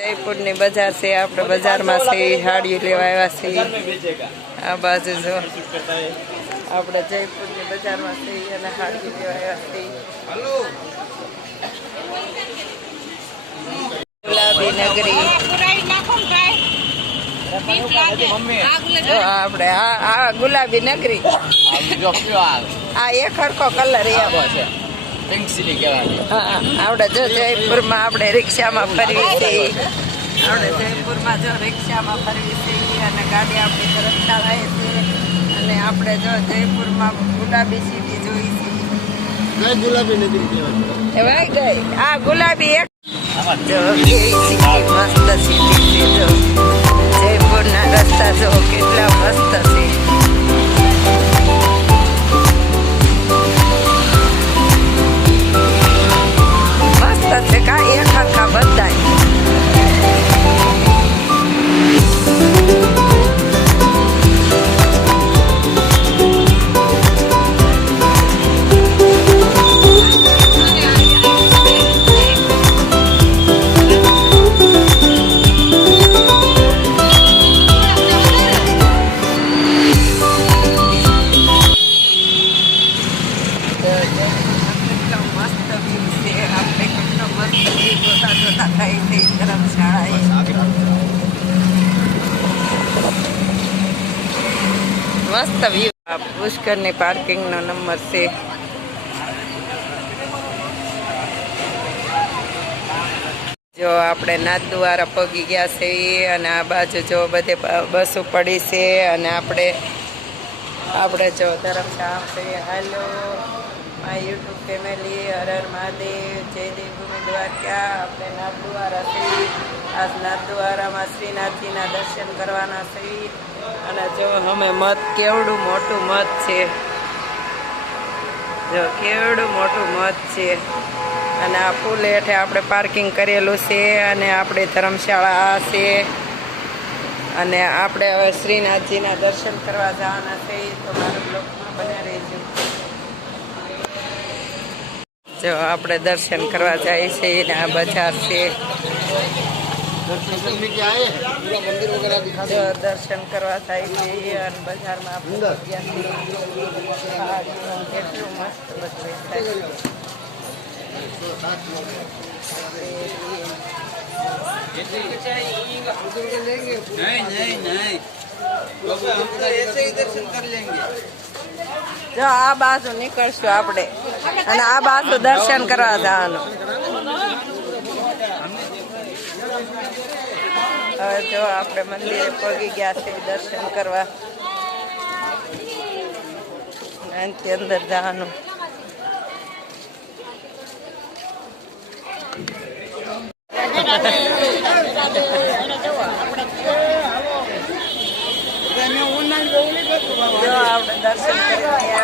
જયપુરની બજાર છે આપણે બજારમાં છે ઈ લેવા આવ્યા છે. આ બાજુ જો આપણે જયપુરની બજારમાં છે અને સાડીઓ લેવા આવ્યા છે. ગુલાબી નગરી. આપણે આ ગુલાબી નગરી. આ એક હરખો કલર એ આવો છે. પિંક સિટી હા આપણે જો જયપુરમાં આપણે રિક્ષામાં ફરવી છીએ. આપણે જયપુરમાં જો રિક્ષામાં ફરવી છીએ અને ગાડી આપણી તરફ ચલાવે છે. અને આપણે જો જયપુરમાં ગુલાબી સીટી જોઈ છે ગુલાબી નગરી કહેવાય ગઈ. આ ગુલાબી એક આમાં જો કેવી સીટી મસ્ત સીટી છે જયપુરના રસ્તા જો કેટલા મસ્ત છે. મસ્ત છે કા એક હરખા બધાય પુષ્કરની પાર્કિંગનો નંબર છે. જો આપણે નાથ દ્વારા પગી ગયા છે અને આ બાજુ જો બધે બસો પડી છે અને આપણે આપણે જો ધરમશાળા છે હાલો. માય યુટ્યુબ ફેમિલી હર હર મહાદેવ જય દેવભૂમિ દ્વારકા આપણે નાથ થઈ આજ નાથદ્વારામાં શ્રીનાથજીના દર્શન કરવાના છે અને જો અમે મત, કેવડું મોટું મત છે? જો કેવડું મોટું મત છે? અને આ પુલ હેઠે આપણે પાર્કિંગ કરેલું છે અને આપણે ધર્મશાળા છે. અને આપણે હવે શ્રીનાથજીના દર્શન કરવા જવાના થઈ તો મારું બ્લોગમાં બન્યા રહેજો. જો આપણે દર્શન કરવા જાય છીએ ને આ બજાર છે. દર્શન કરવા થાય છે અને બજારમાં કેટલું મસ્ત દર્શન કરી જો આ બાજુ નીકળશું આપણે. અને આ બાજુ દર્શન કરવા જવાનું. હવે જો આપણે મંદિરે પગી ગયા છે દર્શન કરવા. અહીંથી અંદર જવાનું. આપણે દર્શન કરી રહ્યા છે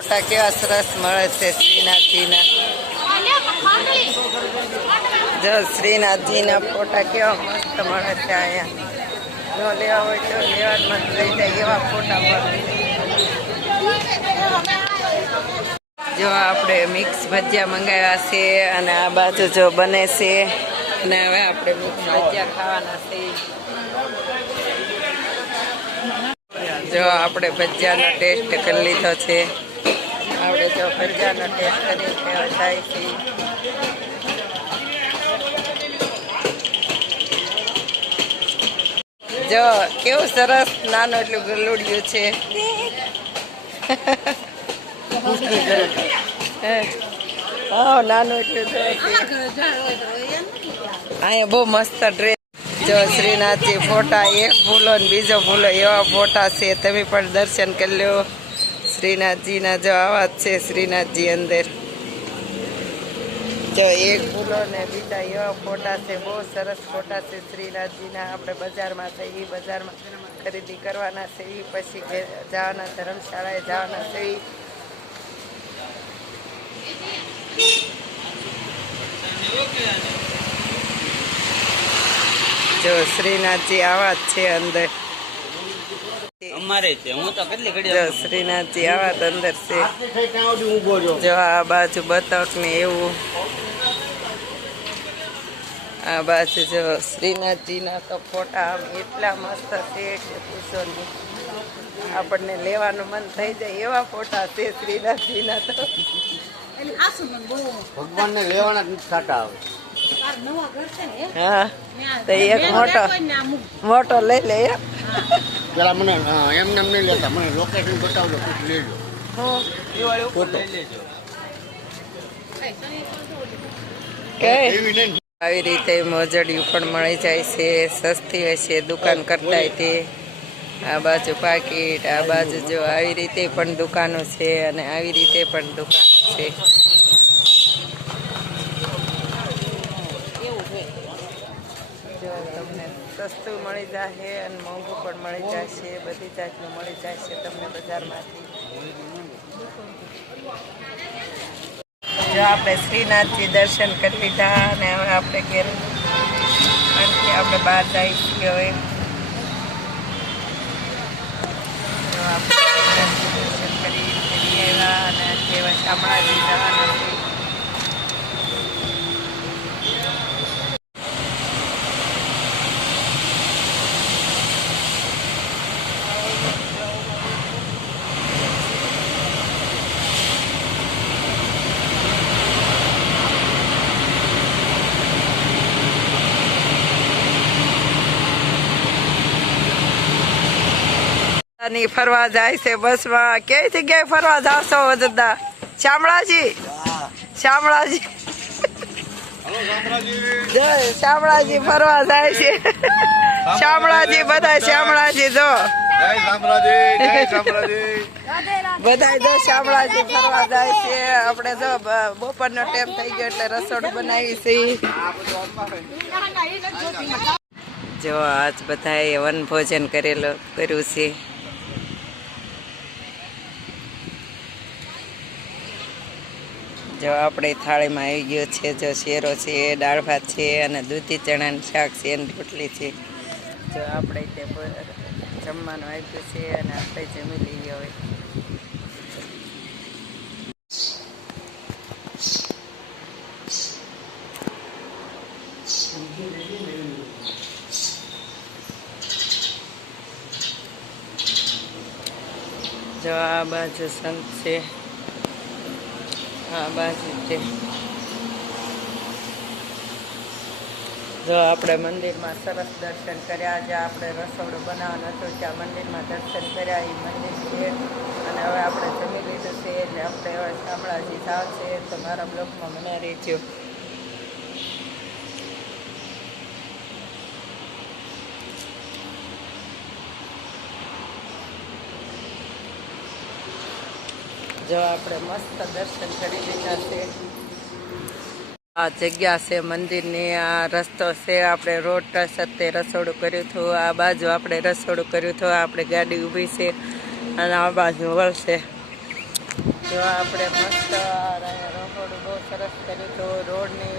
ફોટા કેવા સરસ મળે છે શ્રીનાથજીના જો શ્રીનાથજીના ફોટા કેવા મસ્ત મળે છે અહીંયા જો લેવા હોય તો લેવામાં લઈ જાય એવા ફોટા મળે જો આપણે મિક્સ ભજીયા મંગાવ્યા છે અને આ બાજુ જો બને છે અને હવે આપણે ભજીયા ખાવાના છે જો આપણે ભજીયાનો ટેસ્ટ કરી લીધો છે. આપણે જો ભજીયાનો ટેસ્ટ કરી થાય છે જો કેવું સરસ નાનું એટલું ગલુડિયું છે. હા નાનું એટલું. અહીંયા બહુ મસ્ત ડ્રેસ જો શ્રીનાથજી ફોટા, એક ભૂલો ને બીજો ભૂલો, એવા ફોટા છે. તમે પણ દર્શન કરી લો શ્રીનાથજીના જો આવા જ છે શ્રીનાથજી અંદર. જો એક ભૂલો ને બીજા એવા ફોટા છે, બહુ સરસ ફોટા છે શ્રીનાથજીના. આપણે બજારમાં છે એ બજારમાં ખરીદી કરવાના છે એ પછી જવાના, ધર્મશાળાએ જવાના છે ઈ. જો શ્રીનાથજી આવા જ છે અંદર. અમારે છે. હું તો કેટલી ઘડી જો શ્રીનાથજી આવા અંદર છે. જો આ બાજુ બતક ને એવું. આ બાજુ જો શ્રીનાથજીના તો ફોટા આમ એટલા મસ્ત છે કે પૂછો નહીં. આપણને લેવાનું મન થઈ જાય એવા ફોટા છે શ્રીનાથજીના તો. ભગવાનને લેવાના જ થતા હવે તાર નવા ઘર છે ને એમ? હા. તો એક મોટો. લઈ લે પેલા મને નહીં લેતા. મને લોકેશન બતાવજો પછી લેજો. આવી રીતે મોજડિયું પણ મળી જાય છે. સસ્તી હોય છે. દુકાન કરતા તે. આ બાજુ પાકીટ આ બાજુ જો આવી રીતે પણ દુકાનો છે અને આવી રીતે પણ દુકાનો છે જો તમને સસ્તું મળી જશે અને મોંઘું પણ મળી જશે બધી જાતનું મળી જશે તમને બજારમાંથી. જો આપણે શ્રીનાથજી દર્શન કરી લીધા અને હવે આપણે ઘેર આપણે બહાર જઈએ છીએ હવે. દર્શન કરી અને હવે શામળાજી જવાના છે ની ફરવા જાય છે બસમાં. કઈ જગ્યાએ ફરવા જાશો વજદા શામળાજી. શામળાજી. શામળાજી ફરવા જાય છે. શામળાજી બધા શામળાજી, જો. બધા જો શામળાજી ફરવા જાય છે. આપણે જો બપોરનો ટાઈમ થઈ ગયો એટલે રસોડું બનાવી છે. જો, આજ બધાએ વન ભોજન કરેલું, કર્યું છે. જો આપણે થાળીમાં આવી ગયો છે, જો શેરો છે, દાળ ભાત છે અને દૂધી ચણાનું શાક છે અને રોટલી છે. જો આપણે તે જમવાનું આપ્યું છે અને આપણે જમી લઈએ હવે. જો આ બાજુ સંત છે. આ બાજુ છે. જો આપણે મંદિરમાં સરસ દર્શન કર્યા જ્યાં આપણે રસોડું બનાવવાનું હતું, ત્યાં મંદિરમાં દર્શન કર્યા એ મંદિર છે. અને હવે આપણે જમી લીધું છે, એટલે આપણે હવે શામળાજી થાવ છે. તો મારા બ્લોકમાં મને રહેજો. જો આપણે મસ્ત દર્શન કરી લીધા છે. આ જગ્યા છે, મંદિરની, આ રસ્તો છે, આપણે રોડ સત્તે રસોડું કર્યું હતું, આ બાજુ આપણે રસોડું કર્યું હતું, આપણે ગાડી ઊભી છે, અને આ બાજુ વળશે જો આપણે મસ્ત રસોડું બહુ સરસ કર્યું હતું, રોડની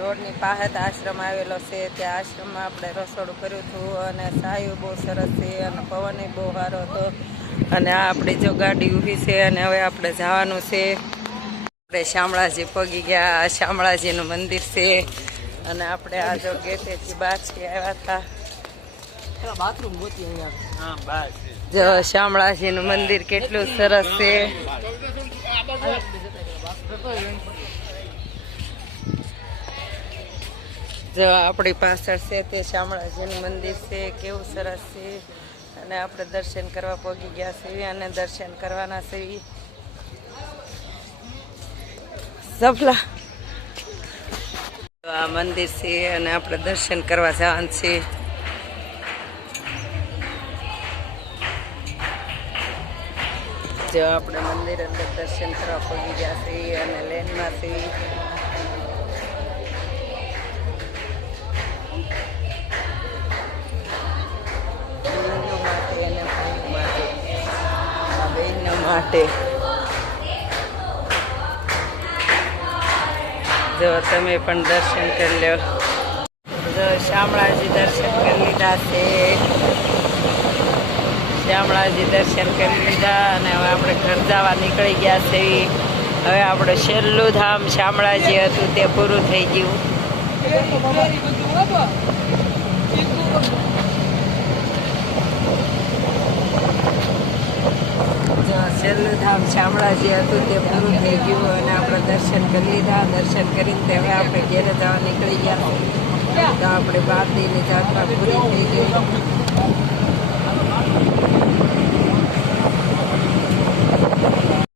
રોડની પાસે આશ્રમ આવેલો છે, ત્યાં આશ્રમમાં આપણે રસોડું કર્યું હતું, અને સાયું બહુ સરસ છે, અને પવન બહુ સારો હતો. અને આ આપણી જો ગાડી ઊભી છે અને હવે આપણે જવાનું છે. આપણે શામળાજી પગી ગયા. આ શામળાજીનું મંદિર છે. અને આપણે આ જો ગેટેથી બહારથી આવ્યા હતા. જો શામળાજીનું મંદિર કેટલું સરસ છે. જો આપણી પાછળ છે તે શામળાજીનું મંદિર છે. કેવું સરસ છે. અને આપણે દર્શન કરવા પહોંચી ગયા છીએ અને દર્શન કરવાના છીએ. સફલા આ મંદિર છે અને આપણે દર્શન કરવા જવાનું છે. જો આપણે મંદિર અંદર દર્શન કરવા પહોંચી ગયા છીએ અને લેનમાં માટે. જો તમે પણ દર્શન કરી લો. જો શામળાજી દર્શન કરી લીધા છે. શામળાજી દર્શન કરી લીધા અને હવે આપણે ઘર જવા નીકળી ગયા છે. હવે આપણે છેલ્લું ધામ શામળાજી હતું, તે પૂરું થઈ ગયું જો છેલ્લું શામળાજી હતું તે પૂરું થઈ ગયું અને આપણે દર્શન કરી લીધા. દર્શન કરીને તે હવે આપણે ઘેરે જવા નીકળી ગયા. તો આપણે બાર દીની જાત્રા પૂરી થઈ ગઈ.